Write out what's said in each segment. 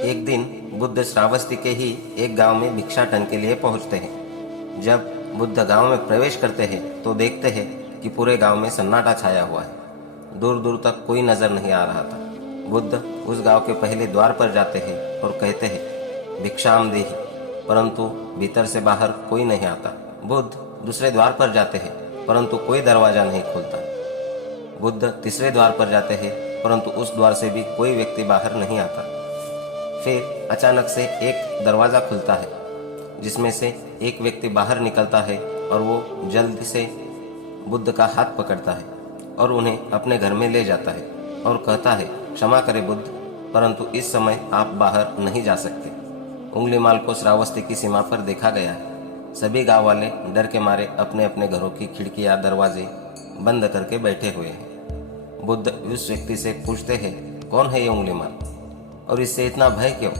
एक दिन बुद्ध श्रावस्ती के ही एक गांव में भिक्षाटन के लिए पहुंचते हैं। जब बुद्ध गांव में प्रवेश करते हैं तो देखते हैं कि पूरे गांव में सन्नाटा छाया हुआ है। दूर दूर तक कोई नजर नहीं आ रहा था। बुद्ध उस गांव के पहले द्वार पर जाते हैं और कहते हैं, भिक्षाम देहि, परंतु भीतर से बाहर कोई नहीं आता। बुद्ध दूसरे द्वार पर जाते हैं परंतु कोई दरवाजा नहीं खुलता। बुद्ध तीसरे द्वार पर जाते हैं परंतु उस द्वार से भी कोई व्यक्ति बाहर नहीं आता। फिर अचानक से एक दरवाजा खुलता है जिसमें से एक व्यक्ति बाहर निकलता है और वो जल्दी से बुद्ध का हाथ पकड़ता है और उन्हें अपने घर में ले जाता है और कहता है, क्षमा करें बुद्ध, परंतु इस समय आप बाहर नहीं जा सकते। उंगलीमाल को श्रावस्ती की सीमा पर देखा गया है। सभी गांव वाले डर के मारे अपने अपने घरों की खिड़कियां दरवाजे बंद करके बैठे हुए हैं। बुद्ध उस व्यक्ति से पूछते हैं, कौन है ये उंगलीमाल और इससे इतना भय क्यों?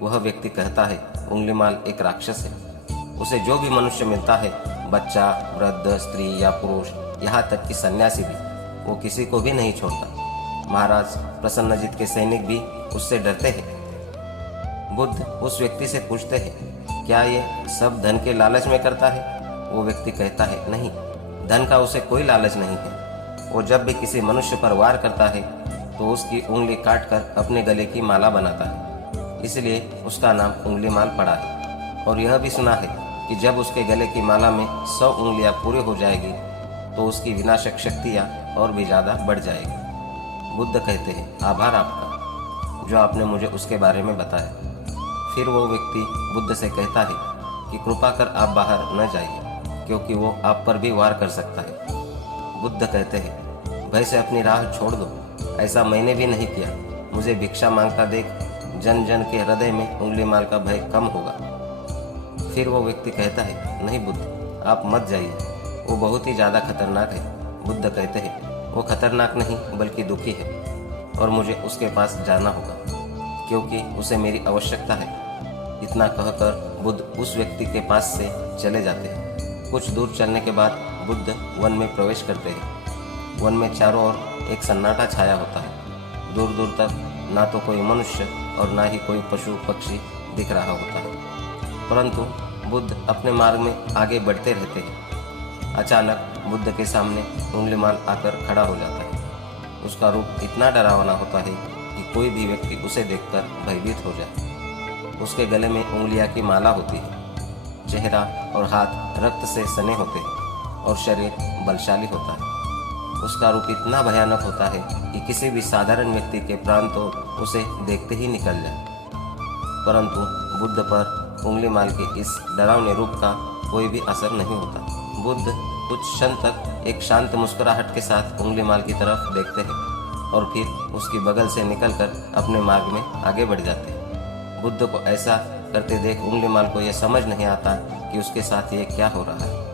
वह व्यक्ति कहता है, उंगलीमाल एक राक्षस है। उसे जो भी मनुष्य मिलता है, बच्चा, वृद्ध, स्त्री या पुरुष, यहाँ तक कि सन्यासी भी, वो किसी को भी नहीं छोड़ता। महाराज प्रसन्नजित के सैनिक भी उससे डरते हैं। बुद्ध उस व्यक्ति से पूछते हैं, क्या ये सब धन के लालच में करता है? वो व्यक्ति कहता है, नहीं, धन का उसे कोई लालच नहीं है। वो जब भी किसी मनुष्य पर वार करता है तो उसकी उंगली काटकर अपने गले की माला बनाता है, इसलिए उसका नाम उंगलीमाल पड़ा है। और यह भी सुना है कि जब उसके गले की माला में 100 उंगलियां पूरी हो जाएगी तो उसकी विनाशक शक्तियां और भी ज्यादा बढ़ जाएगी। बुद्ध कहते हैं, आभार आपका जो आपने मुझे उसके बारे में बताया। फिर वो व्यक्ति बुद्ध से कहता है कि कृपा कर आप बाहर न जाइए, क्योंकि वो आप पर भी वार कर सकता है। बुद्ध कहते हैं, भय से अपनी राह छोड़ दो, ऐसा मैंने भी नहीं किया। मुझे भिक्षा मांगता देख जन जन के हृदय में उंगलीमाल का भय कम होगा। फिर वो व्यक्ति कहता है, नहीं बुद्ध, आप मत जाइए, वो बहुत ही ज्यादा खतरनाक है। बुद्ध कहते हैं, वो खतरनाक नहीं बल्कि दुखी है और मुझे उसके पास जाना होगा क्योंकि उसे मेरी आवश्यकता है। इतना कहकर बुद्ध उस व्यक्ति के पास से चले जाते हैं। कुछ दूर चलने के बाद बुद्ध वन में प्रवेश करते हैं। वन में चारों ओर एक सन्नाटा छाया होता है। दूर दूर तक ना तो कोई मनुष्य और ना ही कोई पशु पक्षी दिख रहा होता है, परंतु बुद्ध अपने मार्ग में आगे बढ़ते रहते हैं। अचानक बुद्ध के सामने उंगलीमाल आकर खड़ा हो जाता है। उसका रूप इतना डरावना होता है कि कोई भी व्यक्ति उसे देखकर भयभीत हो जाए। उसके गले में उंगलियां की माला होती है। चेहरा और हाथ रक्त से सने होते हैं और शरीर बलशाली होता है। उसका रूप इतना भयानक होता है कि किसी भी साधारण व्यक्ति के प्राण तो उसे देखते ही निकल जाए, परंतु बुद्ध पर उंगलीमाल के इस डरावने रूप का कोई भी असर नहीं होता। बुद्ध कुछ क्षण तक एक शांत मुस्कुराहट के साथ उंगलीमाल की तरफ देखते हैं और फिर उसकी बगल से निकलकर अपने मार्ग में आगे बढ़ जाते हैं। बुद्ध को ऐसा करते देख उंगलीमाल को यह समझ नहीं आता कि उसके साथ ये क्या हो रहा है।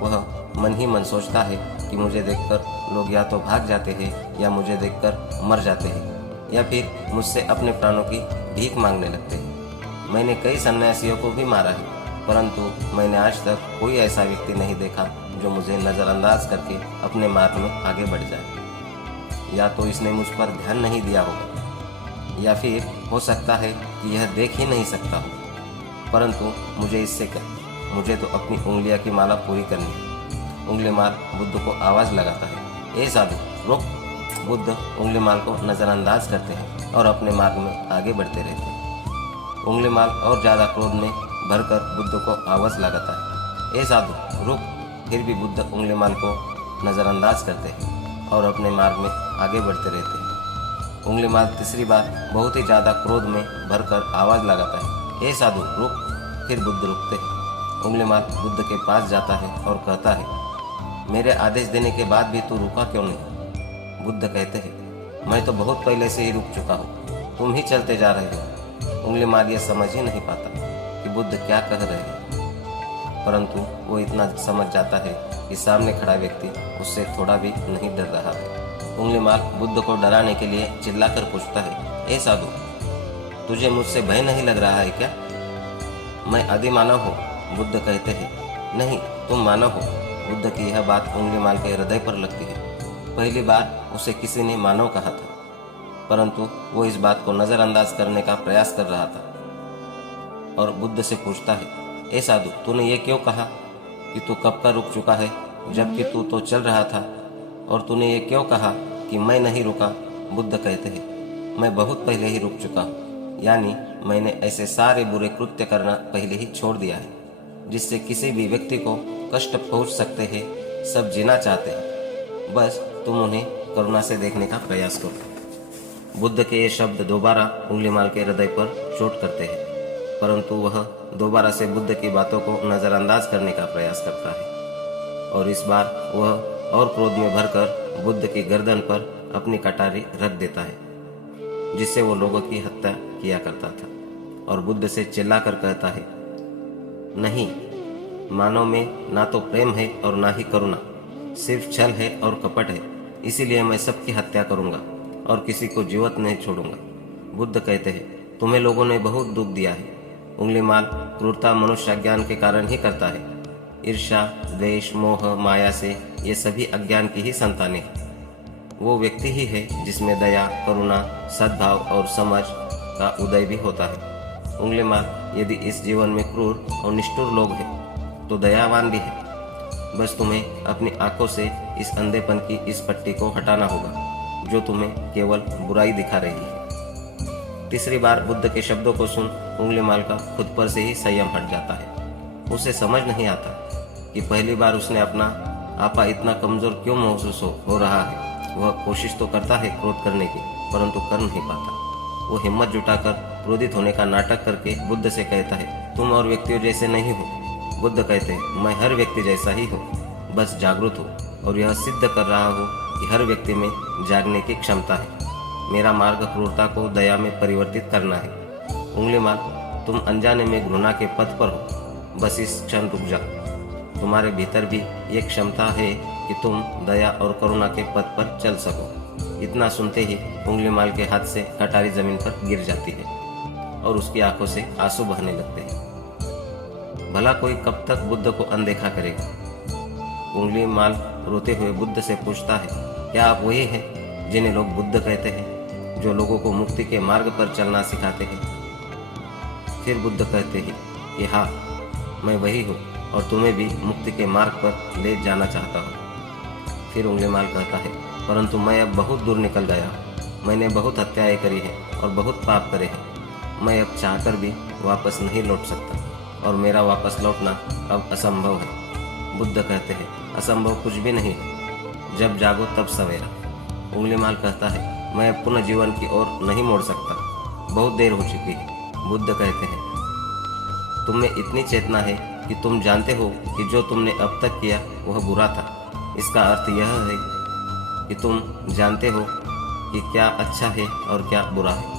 वह मन ही मन सोचता है कि मुझे देखकर लोग या तो भाग जाते हैं या मुझे देखकर मर जाते हैं या फिर मुझसे अपने प्राणों की भीख मांगने लगते हैं। मैंने कई सन्यासियों को भी मारा है, परंतु मैंने आज तक कोई ऐसा व्यक्ति नहीं देखा जो मुझे नज़रअंदाज करके अपने मार्ग में आगे बढ़ जाए। या तो इसने मुझ पर ध्यान नहीं दिया होगा या फिर हो सकता है कि यह देख ही नहीं सकता हो, परंतु मुझे इससे क्या, मुझे तो अपनी उंगलियां की माला पूरी करनी है। उंगलीमाल बुद्ध को आवाज़ लगाता है, ए साधु रुक। बुद्ध उंगलीमाल को नज़रअंदाज करते हैं और अपने मार्ग में आगे बढ़ते रहते हैं। उंगलीमाल और ज़्यादा क्रोध में भरकर बुद्ध को आवाज़ लगाता है, ए साधु रुक। फिर भी बुद्ध उंगलीमाल को नज़रअंदाज करते हैं और अपने मार्ग में आगे बढ़ते रहते हैं। उंगलीमाल तीसरी बार बहुत ही ज़्यादा क्रोध में भरकर आवाज़ लगाता है, ए साधु रुक। फिर बुद्ध रुकते हैं। उंगलीमाल बुद्ध के पास जाता है और कहता है, मेरे आदेश देने के बाद भी तू रुका क्यों नहीं? बुद्ध कहते हैं, मैं तो बहुत पहले से ही रुक चुका हूँ, तुम ही चलते जा रहे हो। उंगलीमाल यह समझ ही नहीं पाता कि बुद्ध क्या कह रहे हैं, परंतु वो इतना समझ जाता है कि सामने खड़ा व्यक्ति उससे थोड़ा भी नहीं डर रहा है। उंगलीमाल बुद्ध को डराने के लिए चिल्लाकर पूछता है, ए साधु, तुझे मुझसे भय नहीं लग रहा है क्या? मैं आदि मानव हूँ। बुद्ध कहते हैं, नहीं, तुम मानव हो। बुद्ध की यह बात उंगलीमाल के हृदय पर लगती है। पहली बार उसे किसी ने मानव कहा था, परंतु वो इस बात को नजरअंदाज करने का प्रयास कर रहा था और बुद्ध से पूछता है, ए साधु, तूने ये क्यों कहा कि तू कब का रुक चुका है, जबकि तू तो चल रहा था? और तूने ये क्यों कहा कि मैं नहीं रुका? बुद्ध कहते हैं, मैं बहुत पहले ही रुक चुका हूँ, यानी मैंने ऐसे सारे बुरे कृत्य करना पहले ही छोड़ दिया है जिससे किसी भी व्यक्ति को कष्ट पहुंच सकते हैं। सब जीना चाहते हैं, बस तुम उन्हें करुणा से देखने का प्रयास करो। बुद्ध के ये शब्द दोबारा उंगलीमाल के हृदय पर चोट करते हैं, परंतु वह दोबारा से बुद्ध की बातों को नजरअंदाज करने का प्रयास करता है और इस बार वह और क्रोध में भरकर बुद्ध की गर्दन पर अपनी कटारी रख देता है, जिससे वो लोगों की हत्या किया करता था, और बुद्ध से चिल्लाकर कहता है, नहीं, मानव में ना तो प्रेम है और ना ही करुणा, सिर्फ छल है और कपट है, इसीलिए मैं सबकी हत्या करूंगा और किसी को जीवित नहीं छोड़ूंगा। बुद्ध कहते हैं, तुम्हें लोगों ने बहुत दुख दिया है। उंगलीमाल क्रूरता मनुष्य अज्ञान के कारण ही करता है। ईर्ष्या, द्वेष, मोह, माया से ये सभी अज्ञान की ही संतानें हैं। वो व्यक्ति ही है जिसमें दया, करुणा, सद्भाव और समझ का उदय भी होता है। उंगलीमाल, यदि इस जीवन में क्रूर और निष्ठुर लोग हैं तो दयावान भी है। बस तुम्हें अपनी आंखों से इस अंधेपन की इस पट्टी को हटाना होगा जो तुम्हें केवल बुराई दिखा रही है। तीसरी बार बुद्ध के शब्दों को सुन उंगलीमाल का खुद पर से ही संयम हट जाता है। उसे समझ नहीं आता कि पहली बार उसने अपना आपा इतना कमजोर क्यों महसूस हो रहा है। वह कोशिश तो करता है क्रोध करने की, परंतु कर नहीं पाता। वो हिम्मत जुटाकर क्रोधित होने का नाटक करके बुद्ध से कहता है, तुम और व्यक्तियों जैसे नहीं हो। बुद्ध कहते हैं, मैं हर व्यक्ति जैसा ही हूँ, बस जागरूक हो और यह सिद्ध कर रहा हूँ कि हर व्यक्ति में जागने की क्षमता है। मेरा मार्ग क्रूरता को दया में परिवर्तित करना है। उंगलीमाल, तुम अनजाने में घृणा के पथ पर हो, बस इस क्षण रुक जाओ। तुम्हारे भीतर भी ये क्षमता है कि तुम दया और करुणा के पथ पर चल सको। इतना सुनते ही उंगलीमाल के हाथ से कटारी जमीन पर गिर जाती है और उसकी आंखों से आंसू बहने लगते हैं। भला कोई कब तक बुद्ध को अनदेखा करेगा? उंगलीमाल रोते हुए बुद्ध से पूछता है, क्या आप वही हैं जिन्हें लोग बुद्ध कहते हैं, जो लोगों को मुक्ति के मार्ग पर चलना सिखाते हैं? फिर बुद्ध कहते हैं कि हाँ, मैं वही हूँ और तुम्हें भी मुक्ति के मार्ग पर ले जाना चाहता हूँ। फिर उंगलीमाल कहता है, परंतु मैं अब बहुत दूर निकल गया हूँ। मैंने बहुत हत्याएं करी हैं और बहुत पाप करे हैं। मैं अब चाहकर भी वापस नहीं लौट सकता और मेरा वापस लौटना अब असंभव है। बुद्ध कहते हैं, असंभव कुछ भी नहीं है, जब जागो तब सवेरा। उंगलीमाल कहता है, मैं अब पुनः जीवन की ओर नहीं मोड़ सकता, बहुत देर हो चुकी है। बुद्ध कहते हैं, तुम में इतनी चेतना है कि तुम जानते हो कि जो तुमने अब तक किया वह बुरा था। इसका अर्थ यह है कि तुम जानते हो कि क्या अच्छा है और क्या बुरा है।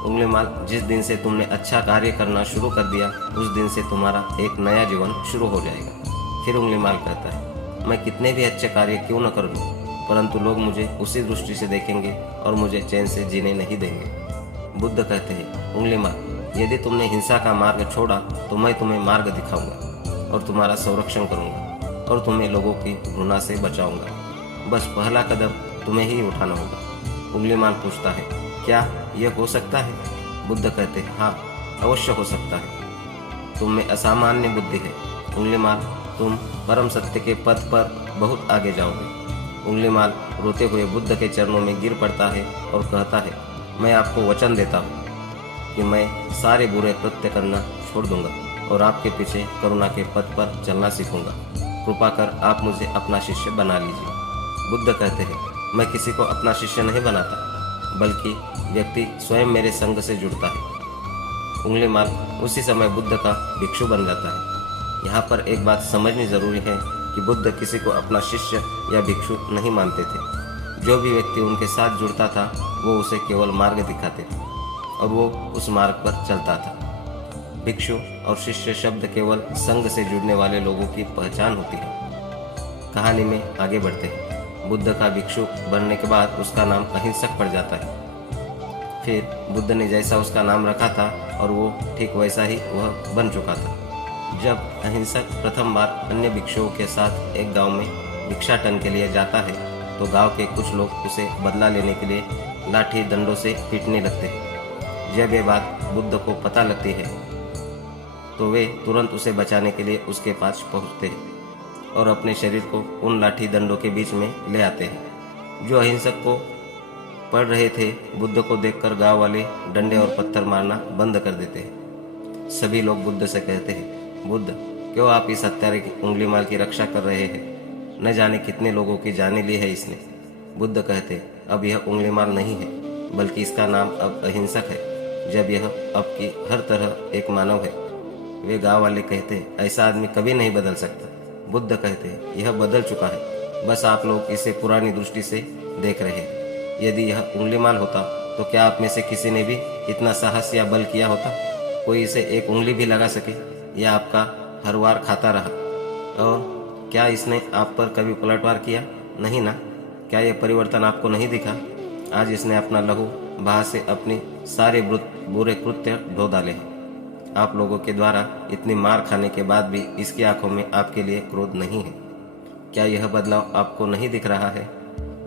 उंगलीमाल, जिस दिन से तुमने अच्छा कार्य करना शुरू कर दिया उस दिन से तुम्हारा एक नया जीवन शुरू हो जाएगा। फिर उंगलीमाल कहता है, मैं कितने भी अच्छे कार्य क्यों न कर लूं, परंतु लोग मुझे उसी दृष्टि से देखेंगे और मुझे चैन से जीने नहीं देंगे। बुद्ध कहते हैं, उंगलीमाल, यदि तुमने हिंसा का मार्ग छोड़ा तो मैं तुम्हें मार्ग दिखाऊंगा और तुम्हारा संरक्षण करूंगा और तुम्हें लोगों की घृणा से बचाऊंगा। बस पहला कदम तुम्हें ही उठाना होगा। उंगलीमाल पूछता है, क्या यह हो सकता है? बुद्ध कहते हैं, हाँ, अवश्य हो सकता है। तुम में असामान्य बुद्धि है उंगलीमाल, तुम परम सत्य के पथ पर बहुत आगे जाओगे। उंगलीमाल रोते हुए बुद्ध के चरणों में गिर पड़ता है और कहता है, मैं आपको वचन देता हूँ कि मैं सारे बुरे कृत्य करना छोड़ दूंगा और आपके पीछे करुणा के पथ पर चलना सीखूंगा। कृपा कर आप मुझे अपना शिष्य बना लीजिए। बुद्ध कहते हैं, मैं किसी को अपना शिष्य नहीं बनाता, बल्कि व्यक्ति स्वयं मेरे संग से जुड़ता है। उंगलीमाल उसी समय बुद्ध का भिक्षु बन जाता है। यहाँ पर एक बात समझनी जरूरी है कि बुद्ध किसी को अपना शिष्य या भिक्षु नहीं मानते थे। जो भी व्यक्ति उनके साथ जुड़ता था वो उसे केवल मार्ग दिखाते थे और वो उस मार्ग पर चलता था। भिक्षु और शिष्य शब्द केवल संघ से जुड़ने वाले लोगों की पहचान होती है। कहानी में आगे बढ़ते हैं। बुद्ध का भिक्षु बनने के बाद उसका नाम अहिंसक पड़ जाता है। फिर बुद्ध ने जैसा उसका नाम रखा था और वो ठीक वैसा ही वह बन चुका था। जब अहिंसक प्रथम बार अन्य भिक्षुओं के साथ एक गांव में भिक्षाटन के लिए जाता है तो गांव के कुछ लोग उसे बदला लेने के लिए लाठी डंडों से पीटने लगते हैं। जब ये बात बुद्ध को पता लगती है तो वे तुरंत उसे बचाने के लिए उसके पास पहुंचते हैं और अपने शरीर को उन लाठी डंडों के बीच में ले आते हैं। जो अहिंसक को पढ़ रहे थे, बुद्ध को देखकर गांव वाले डंडे और पत्थर मारना बंद कर देते हैं। सभी लोग बुद्ध से कहते हैं, बुद्ध, क्यों आप इस हत्यारे की उंगलीमाल की रक्षा कर रहे हैं? न जाने कितने लोगों की जानें ली है इसने। बुद्ध कहते, अब यह उंगलीमाल नहीं है, बल्कि इसका नाम अब अहिंसक है, जब यह अब की हर तरह एक मानव है। वे गांव वाले कहते, ऐसा आदमी कभी नहीं बदल सकता। बुद्ध कहते, यह बदल चुका है, बस आप लोग इसे पुरानी दृष्टि से देख रहे हैं। यदि यह उंगलीमाल होता तो क्या आप में से किसी ने भी इतना साहस या बल किया होता? कोई इसे एक उंगली भी लगा सके या आपका हर वार खाता रहा? और क्या इसने आप पर कभी पलटवार किया? नहीं ना। क्या यह परिवर्तन आपको नहीं दिखा? आज इसने अपना लहू बहा से अपने सारे बुरे कृत्य ढो डाले हैं। आप लोगों के द्वारा इतनी मार खाने के बाद भी इसकी आंखों में आपके लिए क्रोध नहीं है। क्या यह बदलाव आपको नहीं दिख रहा है?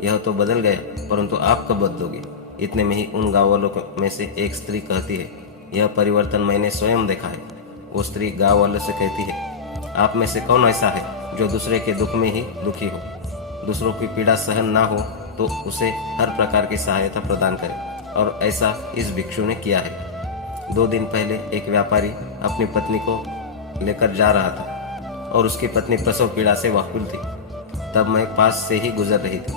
यह तो बदल गया, परंतु आप कब बदलोगे? इतने में ही उन गाँव वालों में से एक स्त्री कहती है, यह परिवर्तन मैंने स्वयं देखा है। वो स्त्री गाँव वालों से कहती है, आप में से कौन ऐसा है जो दूसरे के दुख में ही दुखी हो, दूसरों की पीड़ा सहन ना हो तो उसे हर प्रकार की सहायता प्रदान करे? और ऐसा इस भिक्षु ने किया है। 2 दिन पहले एक व्यापारी अपनी पत्नी को लेकर जा रहा था और उसकी पत्नी प्रसव पीड़ा से व्याकुल थी। तब मैं पास से ही गुजर रही थी,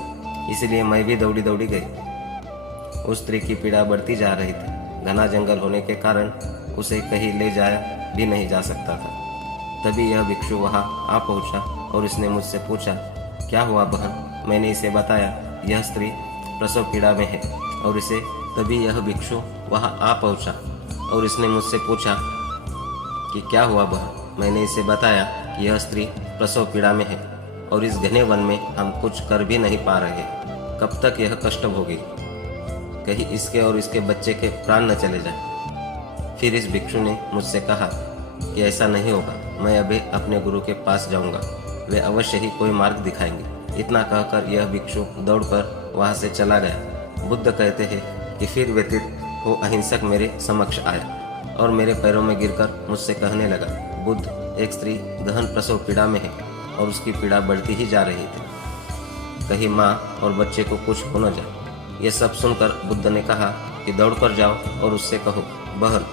इसलिए मैं भी दौड़ी दौड़ी गई। उस स्त्री की पीड़ा बढ़ती जा रही थी। घना जंगल होने के कारण उसे कहीं ले जाया भी नहीं जा सकता था। तभी यह भिक्षु वहां आ पहुंचा और इसने मुझसे पूछा, क्या हुआ बहन? मैंने इसे बताया, यह स्त्री प्रसव पीड़ा में है। और इसे तभी यह भिक्षु वहां आ पहुंचा और इसने मुझसे पूछा कि क्या हुआ बहन? मैंने इसे बताया कि यह स्त्री प्रसव पीड़ा में है और इस घने वन में हम कुछ कर भी नहीं पा रहे। कब तक यह कष्ट भोगेगी? कहीं इसके और इसके बच्चे के प्राण न चले जाए। फिर इस भिक्षु ने मुझसे कहा कि ऐसा नहीं होगा, मैं अभी अपने गुरु के पास जाऊंगा, वे अवश्य ही कोई मार्ग दिखाएंगे। इतना कहकर यह भिक्षु दौड़कर वहां से चला गया। बुद्ध कहते हैं कि फिर व्यतीत वो अहिंसक मेरे समक्ष आया और मेरे पैरों में गिरकर मुझसे कहने लगा, बुद्ध, एक स्त्री गहन प्रसव पीड़ा में है और उसकी पीड़ा बढ़ती ही जा रही थी। कहीं माँ और बच्चे को कुछ हो न जाए। ये सब सुनकर बुद्ध ने कहा कि दौड़कर जाओ और उससे कहो, बहन,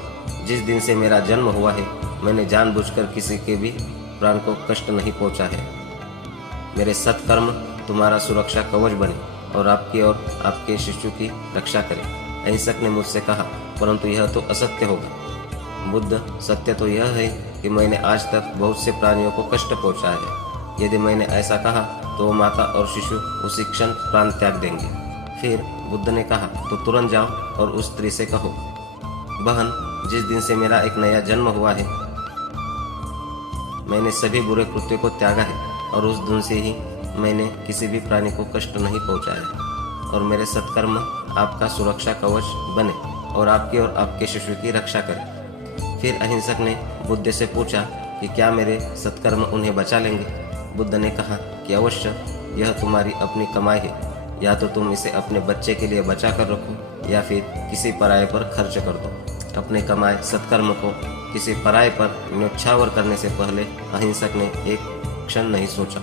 जिस दिन से मेरा जन्म हुआ है मैंने जानबूझकर किसी के भी प्राण को कष्ट नहीं पहुंचा है। मेरे सत्कर्म तुम्हारा सुरक्षा कवच बने और आपकी और आपके शिशु की रक्षा करे। अहिंसक ने मुझसे कहा, परंतु यह तो असत्य होगा। बुद्ध, सत्य तो यह है कि मैंने आज तक बहुत से प्राणियों को कष्ट पहुंचाया है। यदि मैंने ऐसा कहा तो वो माता और शिशु उसी क्षण प्राण त्याग देंगे। फिर बुद्ध ने कहा, तो तुरंत जाओ और उस स्त्री से कहो, बहन, जिस दिन से मेरा एक नया जन्म हुआ है मैंने सभी बुरे कृत्यों को त्यागा है और उस दिन से ही मैंने किसी भी प्राणी को कष्ट नहीं पहुंचाया है। और मेरे सत्कर्म आपका सुरक्षा कवच बने और आपकी और आपके शिशु की रक्षा करें। फिर अहिंसक ने बुद्ध से पूछा कि क्या मेरे सत्कर्म उन्हें बचा लेंगे? बुद्ध ने कहा कि अवश्य, यह तुम्हारी अपनी कमाई है। या तो तुम इसे अपने बच्चे के लिए बचा कर रखो या फिर किसी पराये पर खर्च कर दो। अपने कमाए सत्कर्म को किसी पराये पर न्योछावर करने से पहले अहिंसक ने एक क्षण नहीं सोचा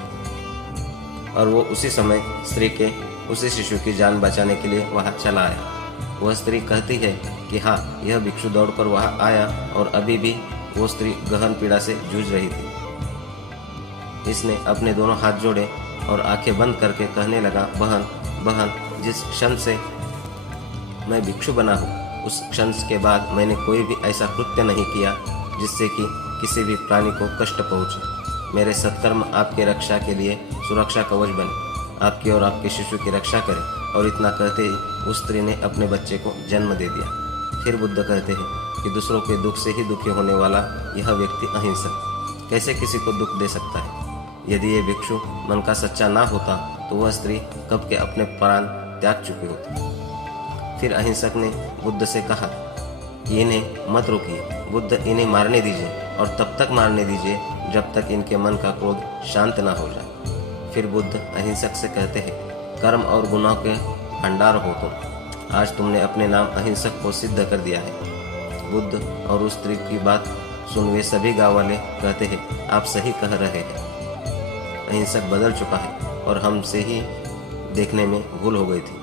और वो उसी समय स्त्री के उसी शिशु की जान बचाने के लिए वहां चला आया। वह स्त्री कहती है कि हाँ, यह भिक्षु दौड़कर वहां आया और अभी भी वो स्त्री गहन पीड़ा से जूझ रही थी। इसने अपने दोनों हाथ जोड़े और आंखें बंद करके कहने लगा, बहन, बहन, जिस क्षण से मैं भिक्षु बना हूँ उस क्षण के बाद मैंने कोई भी ऐसा कृत्य नहीं किया जिससे कि किसी भी प्राणी को कष्ट पहुँचे। मेरे सत्कर्म आपके रक्षा के लिए सुरक्षा कवच बने, आपकी और आपके शिशु की रक्षा करें। और इतना कहते ही उस स्त्री ने अपने बच्चे को जन्म दे दिया। फिर बुद्ध कहते हैं कि दूसरों के दुख से ही दुखी होने वाला यह व्यक्ति अहिंसक कैसे किसी को दुख दे सकता है? यदि ये भिक्षु मन का सच्चा ना होता तो वह स्त्री कब के अपने प्राण त्याग चुकी होती। फिर अहिंसक ने बुद्ध से कहा कि इन्हें मत रोकिए, बुद्ध, इन्हें मारने दीजिए और तब तक मारने दीजिए जब तक इनके मन का क्रोध शांत ना हो जाए। फिर बुद्ध अहिंसक से कहते हैं, कर्म और गुनाह के भंडार हो तुम, आज तुमने अपने नाम अहिंसक को सिद्ध कर दिया है। बुद्ध और उस स्त्री की बात सुन वे सभी गांव वाले कहते हैं, आप सही कह रहे हैं। अहिंसक बदल चुका है और हमसे ही देखने में भूल हो गई थी।